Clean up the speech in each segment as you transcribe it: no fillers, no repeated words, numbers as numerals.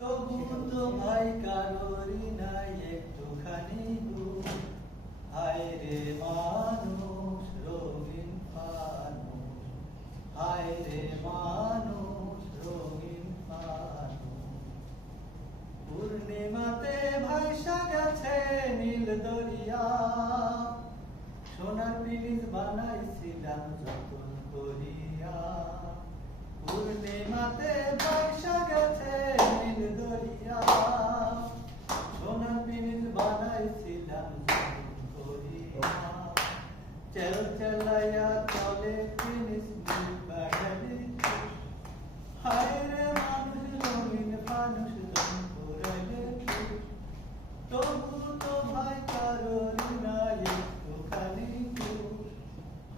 তবু তো ভাই কারোরই নাই একটুখানি গুণ। হায় রে মানুষ রঙিন ফানুষ, হায় রে মানুষ রঙিন ফানুষ। পূর্ণিমাতে ভাইসা গেছে নীল দরিয়া, সোনার পিরিচ বানাইছিলাম যতন করিয়া। পূর্ণিমাতে ভাইসা গেছে নীল দরিয়া, সোনার পিরিচ বানাইছিলাম যতন করিয়া। চেল চেলাইয়া চলে পিরিচ নীল বাড়ালি, হায় রে মানুষ রঙিন ফানুষ রং করাইলে খুশ। তবু তো ভাই কারোরই নাই একটুখানি দোষ,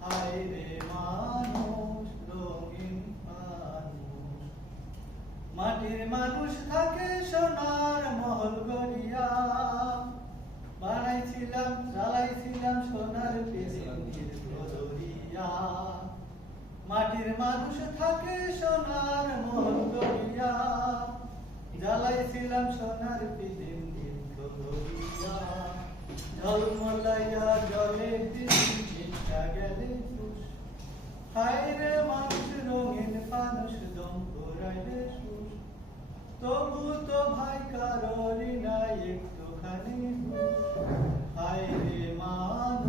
হায় রে মানুষ রঙিন ফানুষ। মাটির মানুষ থাকে সোনার মহল গড়িয়া, বানাইছিলাম চালাইছিলাম সোনার পিরিচের ঘরোরিয়া। মাটির মানুষ থাকে সোনার মহল গড়িয়া, জ্বালাইছিলাম সোনার পিরিচের ঘরোরিয়া। ঝলমলাইয়া জলে দিনটা গেলে ফুস, হায় রে মানুষ রঙিন ফানুষ দম করাইলে সুস। তবু তো ভাই কারোরই নাই একটুখানি হুঁশ, হায় রে মানুষ।